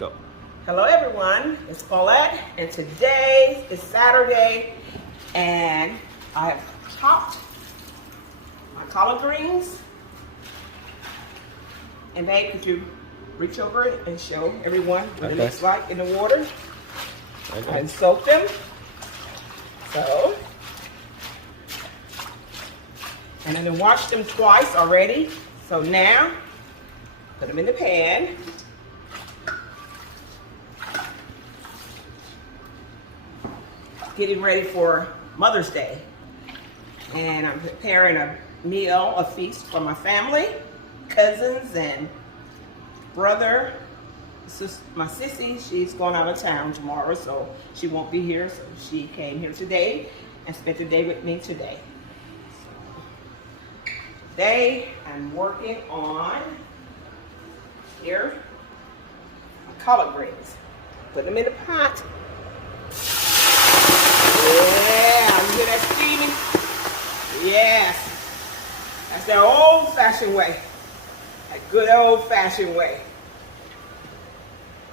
Go. Hello everyone, it's Paulette, and today is Saturday, and I have chopped my collard greens. And babe, could you reach over it and show everyone what it looks like in the water? And soak them. So, and then wash them twice already. So now, put them in the pan. Getting ready for Mother's Day. And I'm preparing a meal, a feast for my family, cousins and brother. My sissy, she's going out of town tomorrow, so she won't be here. So she came here today and spent the day with me today. So today I'm working on here my collard greens. Put them in the pot. Yeah, you hear that steaming? Yes. That's the old-fashioned way. That good old-fashioned way.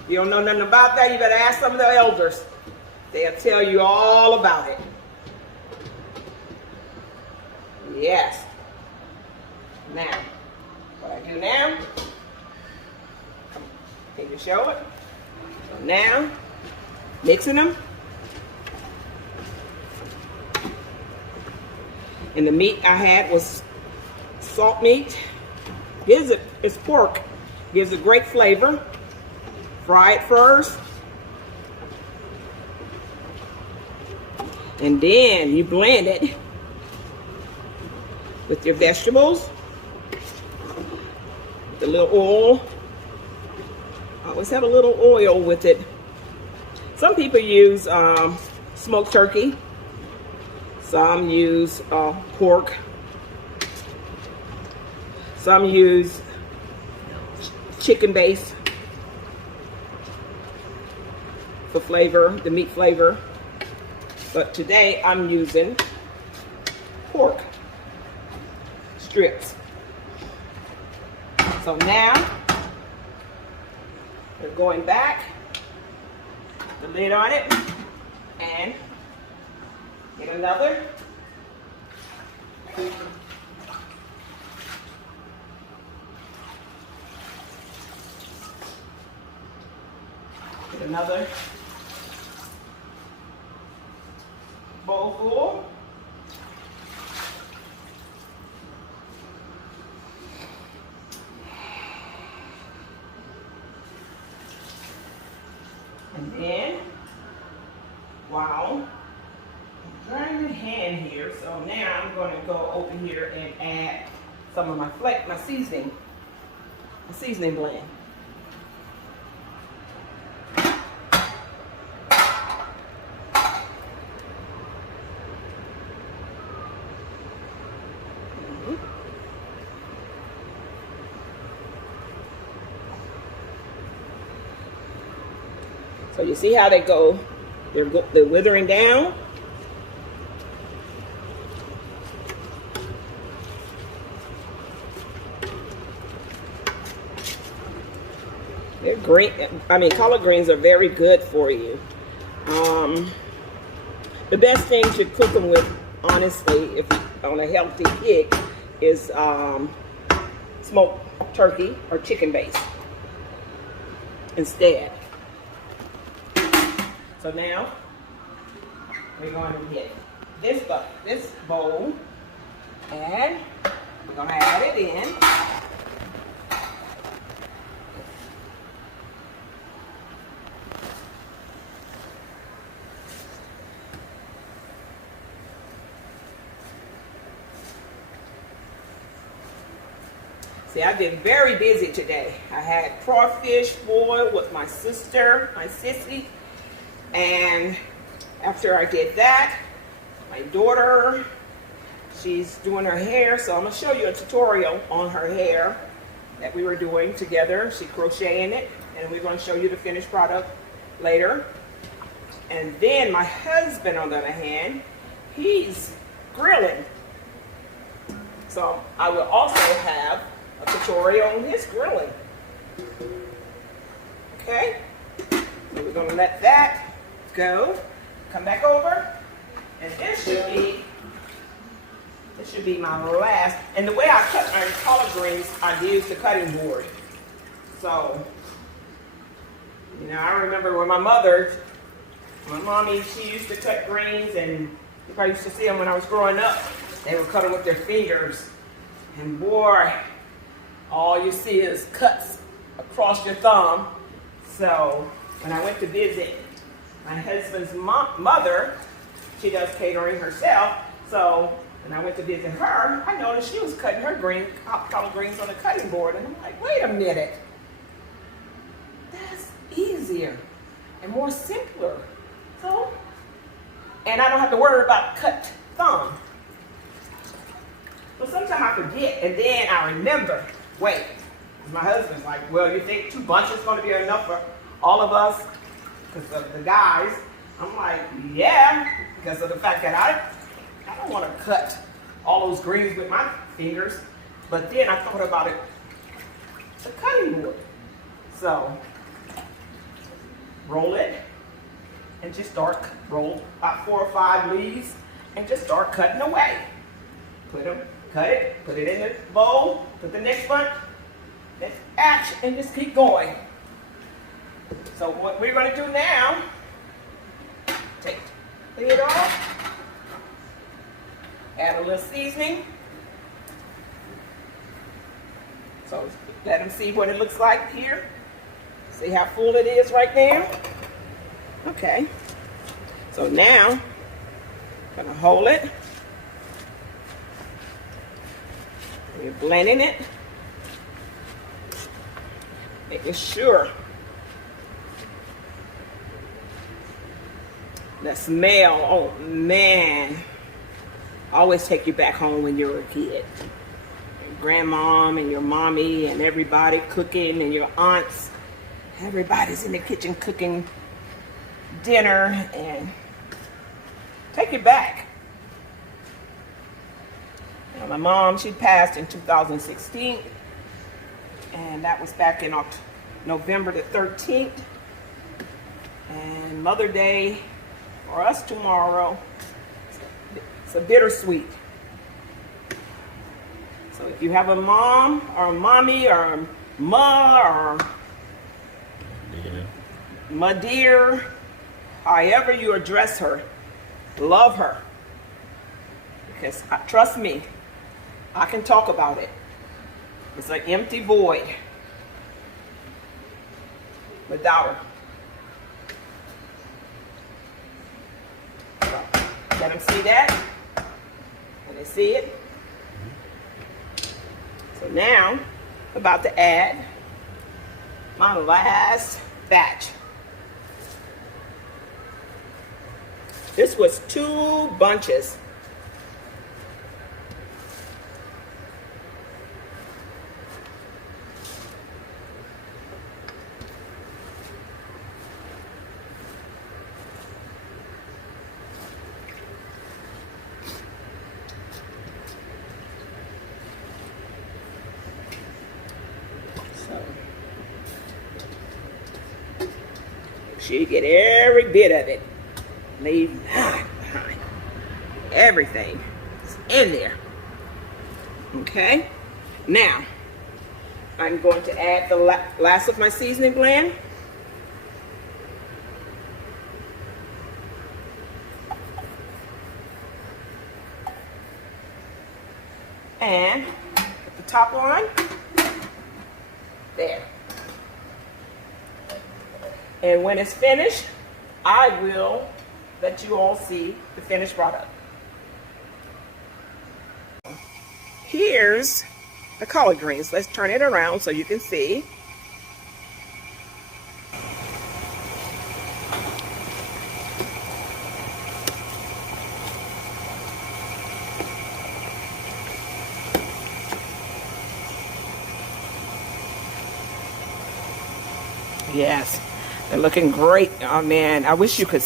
You don't know nothing about that, you better ask some of the elders. They'll tell you all about it. Yes. Now, what I do now, can you show it? So now, mixing them. And the meat I had was salt meat. It's pork. Gives a great flavor. Fry it first. And then you blend it with your vegetables. The little oil. I always have a little oil with it. Some people use smoked turkey. Some use pork. Some use chicken base for flavor, the meat flavor. But today I'm using pork strips. So now we're going back, the lid on it, and get another. Get another bowl full. And then, wow. Drying the hand here, so now I'm going to go over here and add some of my seasoning blend. So you see how they go? They're withering down. They're green. Collard greens are very good for you. The best thing to cook them with, honestly, if you're on a healthy kick, is smoked turkey or chicken base instead. So now we're going to get this bowl, and we're going to add it in. See, I've been very busy today. I had crawfish boiled with my sister, my sissy, and after I did that, my daughter, she's doing her hair, so I'm going to show you a tutorial on her hair that we were doing together. She crocheting it, and we're going to show you the finished product later. And then my husband, on the other hand, he's grilling. So I will also have a tutorial on his grilling. Okay, going to let that go. Come back over. And this should be my last. And the way I cut my collard greens, I use the cutting board. So, you know, I remember when my mommy, she used to cut greens, and you probably used to see them when I was growing up. They would cut them with their fingers. And boy, all you see is cuts across your thumb. So, when I went to visit my husband's mother, she does catering herself. So when I went to visit her, I noticed she was cutting her collard greens on the cutting board. And I'm like, wait a minute. That's easier and more simpler. So, and I don't have to worry about cut thumb. But sometimes I forget, and then I remember, wait. My husband's like, well, you think 2 bunches is going to be enough for all of us? Because of the guys. I'm like, yeah, because of the fact that I don't want to cut all those greens with my fingers. But then I thought about it, the cutting board. So, roll it, and just roll about 4 or 5 leaves, and just start cutting away. Cut it, put it in the bowl, put the next one, let's action, and just keep going. So what we're going to do now, take the lid off, add a little seasoning. So let them see what it looks like here. See how full it is right now? Okay. So now, I'm going to hold it. We're blending it. Making sure the smell, oh man, always take you back home when you were a kid. Your grandmom and your mommy and everybody cooking, and your aunts, everybody's in the kitchen cooking dinner, and take you back. Now, my mom, she passed in 2016. And that was back in November the 13th. And Mother Day for us tomorrow. It's a bittersweet. So if you have a mom or a mommy or a ma or my dear, however you address her, love her. Because trust me, I can talk about it. It's an empty void without her. So, let them see that. Can they see it? So now, I'm about to add my last batch. This was 2 bunches. So you get every bit of it. Leave none behind. Everything is in there. Okay? Now, I'm going to add the last of my seasoning blend. And put the top on. There. And when it's finished, I will let you all see the finished product. Here's the collard greens. Let's turn it around so you can see. Yes, they're looking great. Oh man, I wish you could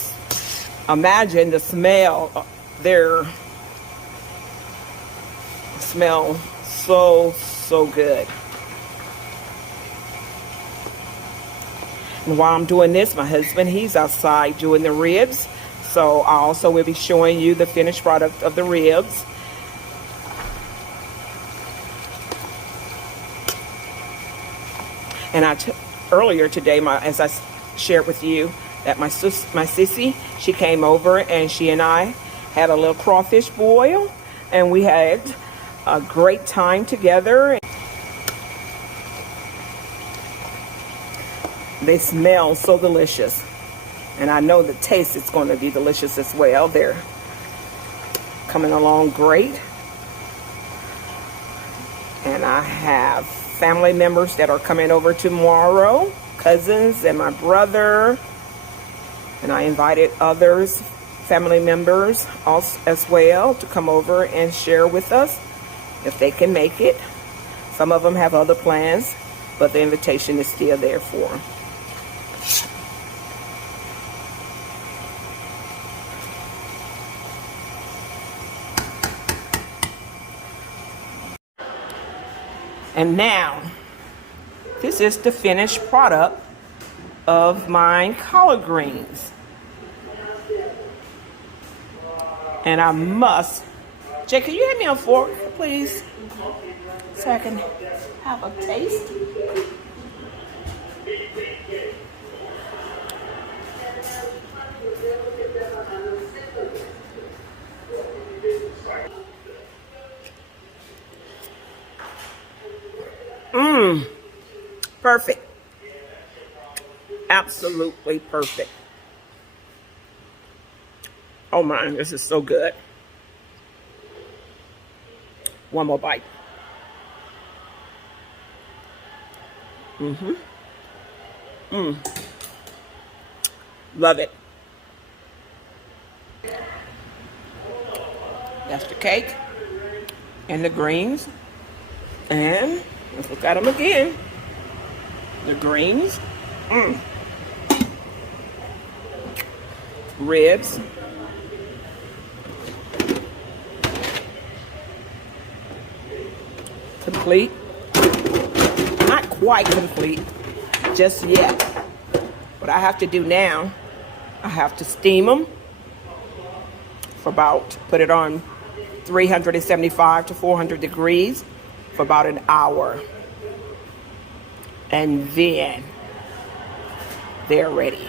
imagine the smell. They smell so good. And while I'm doing this, my husband, he's outside doing the ribs. So I also will be showing you the finished product of the ribs. And earlier today, as I shared with you, that my sissy, she came over and she and I had a little crawfish boil, and we had a great time together. They smell so delicious, and I know the taste is going to be delicious as well. They're coming along great. And I have family members that are coming over tomorrow, cousins and my brother, and I invited others, family members also as well, to come over and share with us if they can make it. Some of them have other plans, but the invitation is still there for them. And now, this is the finished product of my collard greens. And I must, Jay, can you hand me a fork, please? So I can have a taste. Perfect. Absolutely perfect. Oh my, this is so good. One more bite. Love it. That's the cake and the greens. And let's look at them again. The greens. Ribs. Complete. Not quite complete just yet. What I have to do now, I have to steam them for about, put it on 375 to 400 degrees for about an hour. And then they're ready.